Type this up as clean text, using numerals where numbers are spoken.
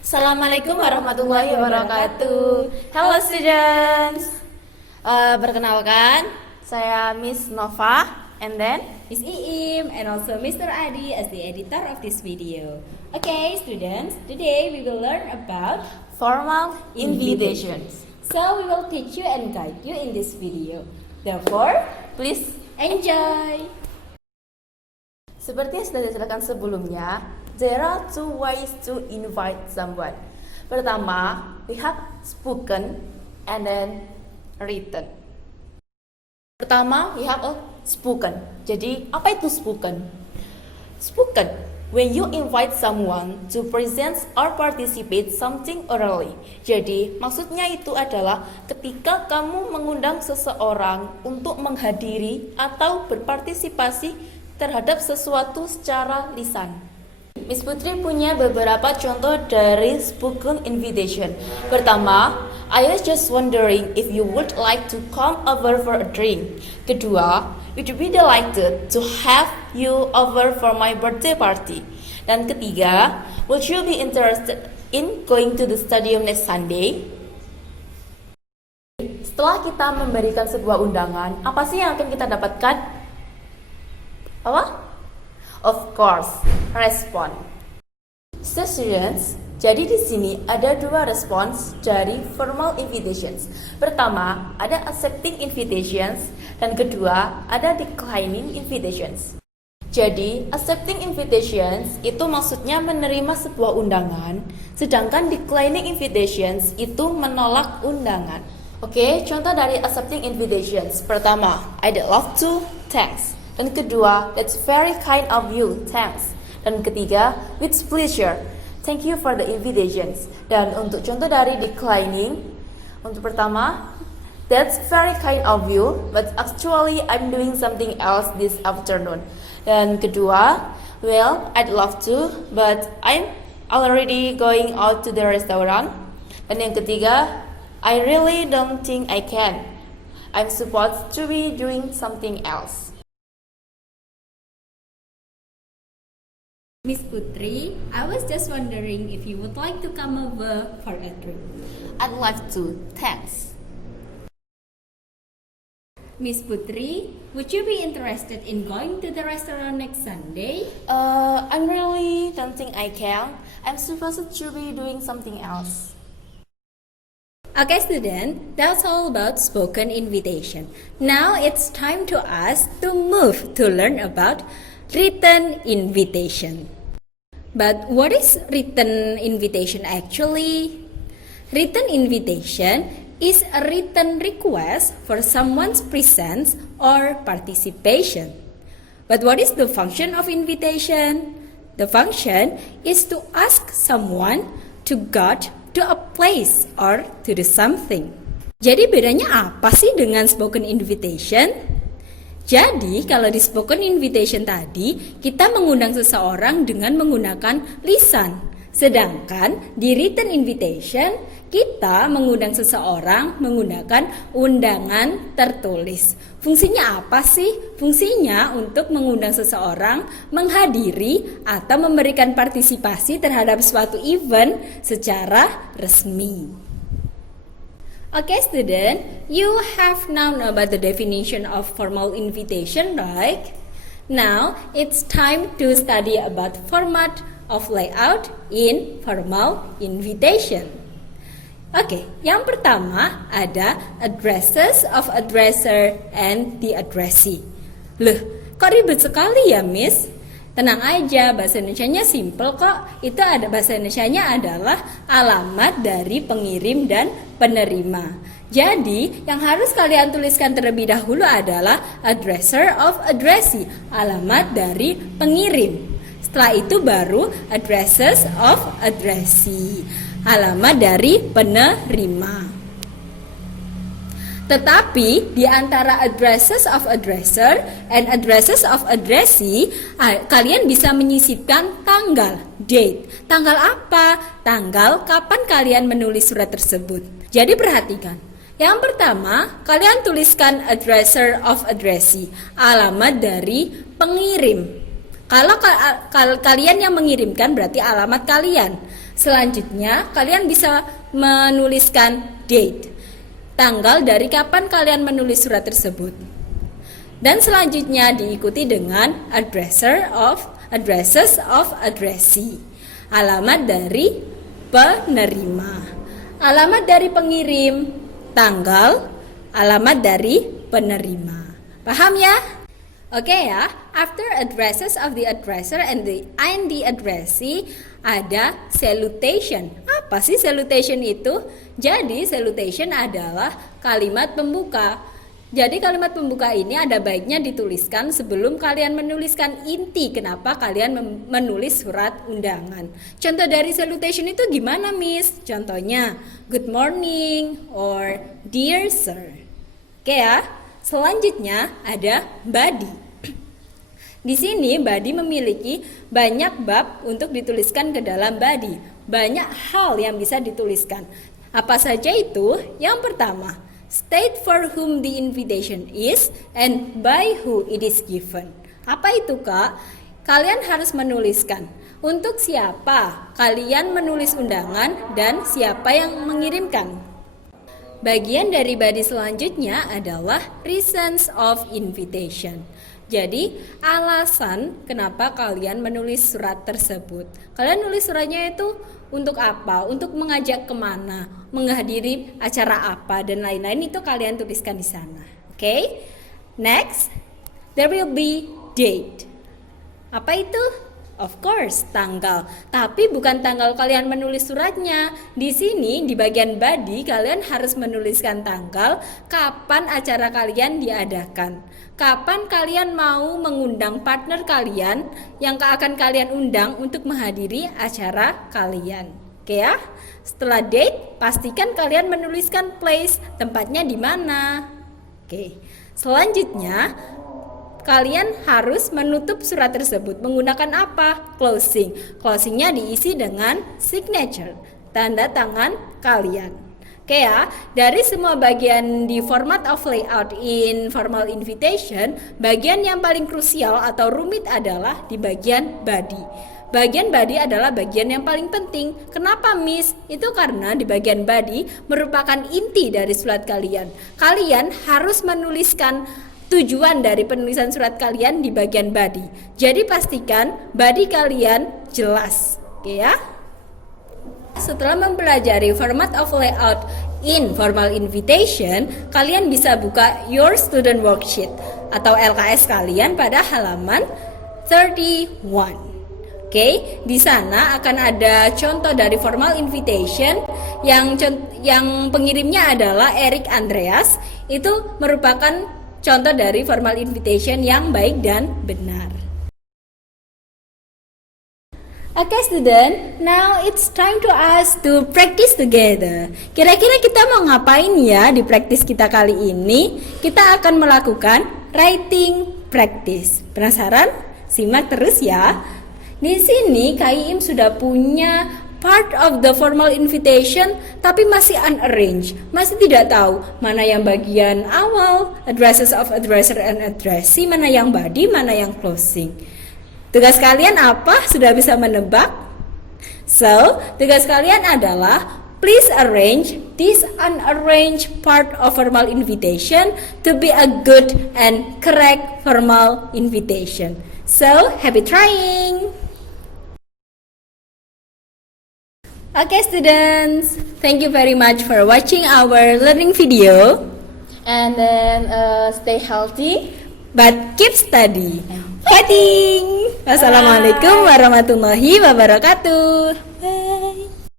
Assalamualaikum warahmatullahi wabarakatuh. Hello students. Perkenalkan, saya Miss Nova and then Miss Iim and also Mr. Adi as the editor of this video. Okay, students, today we will learn about formal invitations. So we will teach you and guide you in this video. Therefore, Please enjoy. Seperti yang sudah dijelaskan sebelumnya, there are two ways to invite someone. Pertama, we have spoken and then written. Pertama, we have a spoken. Jadi, apa itu spoken? Spoken, when you invite someone to present or participate something orally. Jadi, maksudnya itu adalah ketika kamu mengundang seseorang untuk menghadiri atau berpartisipasi terhadap sesuatu secara lisan. Miss Putri punya beberapa contoh dari spoken invitation. Pertama, I was just wondering if you would like to come over for a drink. Kedua, we'd be delighted to have you over for my birthday party. Dan ketiga, would you be interested in going to the stadium next Sunday? Setelah kita memberikan sebuah undangan, apa sih yang akan kita dapatkan? Apa? Of course, respon. So students, jadi di sini ada dua respons dari formal invitations. Pertama, ada accepting invitations dan kedua, ada declining invitations. Jadi, accepting invitations itu maksudnya menerima sebuah undangan, sedangkan declining invitations itu menolak undangan. Oke, contoh dari accepting invitations. Pertama, I'd love to, thanks. Dan kedua, that's very kind of you, thanks. Dan ketiga, with pleasure, thank you for the invitations. Dan untuk contoh dari declining, untuk pertama, that's very kind of you, but actually I'm doing something else this afternoon. Dan kedua, well, I'd love to, but I'm already going out to the restaurant. Dan yang ketiga, I really don't think I can. I'm supposed to be doing something else. Miss Putri, I was just wondering if you would like to come over for a drink. I'd like to, thanks. Miss Putri, would you be interested in going to the restaurant next Sunday? I really don't think I can. I'm supposed to be doing something else. Okay, student, that's all about spoken invitation. Now it's time to us to move to learn about written invitation. But what is written invitation actually? Written invitation is a written request for someone's presence or participation. But what is the function of invitation? The function is to ask someone to go to a place or to do something. Jadi bedanya apa sih dengan spoken invitation? Jadi kalau di spoken invitation tadi kita mengundang seseorang dengan menggunakan lisan. Sedangkan di written invitation kita mengundang seseorang menggunakan undangan tertulis. Fungsinya apa sih? Fungsinya untuk mengundang seseorang menghadiri atau memberikan partisipasi terhadap suatu event secara resmi. Okay, student, you have now know about the definition of formal invitation, right? Now, it's time to study about format of layout in formal invitation. Oke, yang pertama ada addresses of addresser and the addressee. Loh, kok ribet sekali ya, Miss? Tenang aja, bahasa Indonesianya simple kok. Itu ada bahasa Indonesianya adalah alamat dari pengirim dan penerima. Jadi, yang harus kalian tuliskan terlebih dahulu adalah addresser of addressee, alamat dari pengirim. Setelah itu baru addresses of addressee, alamat dari penerima. Tetapi di antara addresses of addresser and addresses of addressee, kalian bisa menyisipkan tanggal, date. Tanggal apa? Tanggal kapan kalian menulis surat tersebut. Jadi perhatikan. Yang pertama, kalian tuliskan addresser of addressee, alamat dari pengirim. Kalau kalian yang mengirimkan berarti alamat kalian. Selanjutnya, kalian bisa menuliskan date, tanggal dari kapan kalian menulis surat tersebut. Dan selanjutnya diikuti dengan addresses of addressee, alamat dari penerima, alamat dari pengirim, tanggal, alamat dari penerima. Paham ya? Oke ya, after addresses of the addresser and the addressee, ada salutation. Apa sih salutation itu? Jadi salutation adalah kalimat pembuka. Jadi kalimat pembuka ini ada baiknya dituliskan sebelum kalian menuliskan inti kenapa kalian menulis surat undangan. Contoh dari salutation itu gimana, Miss? Contohnya, good morning or dear sir. Oke ya. Selanjutnya ada body. Di sini body memiliki banyak bab untuk dituliskan ke dalam body. Banyak hal yang bisa dituliskan. Apa saja itu? Yang pertama, state for whom the invitation is and by who it is given. Apa itu, Kak? Kalian harus menuliskan untuk siapa kalian menulis undangan dan siapa yang mengirimkan. Bagian dari body selanjutnya adalah reasons of invitation. Jadi, alasan kenapa kalian menulis surat tersebut. Kalian nulis suratnya itu untuk apa? Untuk mengajak kemana? Menghadiri acara apa? Dan lain-lain itu kalian tuliskan di sana. Oke? Next, there will be date. Apa itu? Of course, tanggal. Tapi bukan tanggal kalian menulis suratnya. Di sini di bagian body kalian harus menuliskan tanggal kapan acara kalian diadakan. Kapan kalian mau mengundang partner kalian yang akan kalian undang untuk menghadiri acara kalian. Oke ya? Setelah date, pastikan kalian menuliskan place, tempatnya di mana. Oke. Selanjutnya, kalian harus menutup surat tersebut menggunakan apa? Closing. Closingnya diisi dengan signature, tanda tangan kalian. Oke ya, dari semua bagian di format of layout in formal invitation, bagian yang paling krusial atau rumit adalah di bagian body. Bagian body adalah bagian yang paling penting. Kenapa, Miss? Itu karena di bagian body merupakan inti dari surat kalian. Kalian harus menuliskan tujuan dari penulisan surat kalian di bagian body. Jadi pastikan body kalian jelas. Oke ya? Setelah mempelajari format of layout in formal invitation, kalian bisa buka your student worksheet atau LKS kalian pada halaman 31. Oke, di sana akan ada contoh dari formal invitation yang pengirimnya adalah Eric Andreas. Itu merupakan contoh dari formal invitation yang baik dan benar. Okay student, now it's time to us to practice together. Kira-kira kita mau ngapain ya di praktis kita kali ini? Kita akan melakukan writing practice. Penasaran? Simak terus ya. Di sini KIM sudah punya part of the formal invitation tapi masih unarranged. Masih tidak tahu mana yang bagian awal, addresses of addresser and addressee, mana yang body, mana yang closing. Tugas kalian apa? Sudah bisa menebak? So, tugas kalian adalah please arrange this unarranged part of formal invitation to be a good and correct formal invitation. So, happy trying! Okay students, thank you very much for watching our learning video. And then stay healthy. But keep study. Fighting! Wassalamualaikum warahmatullahi wabarakatuh.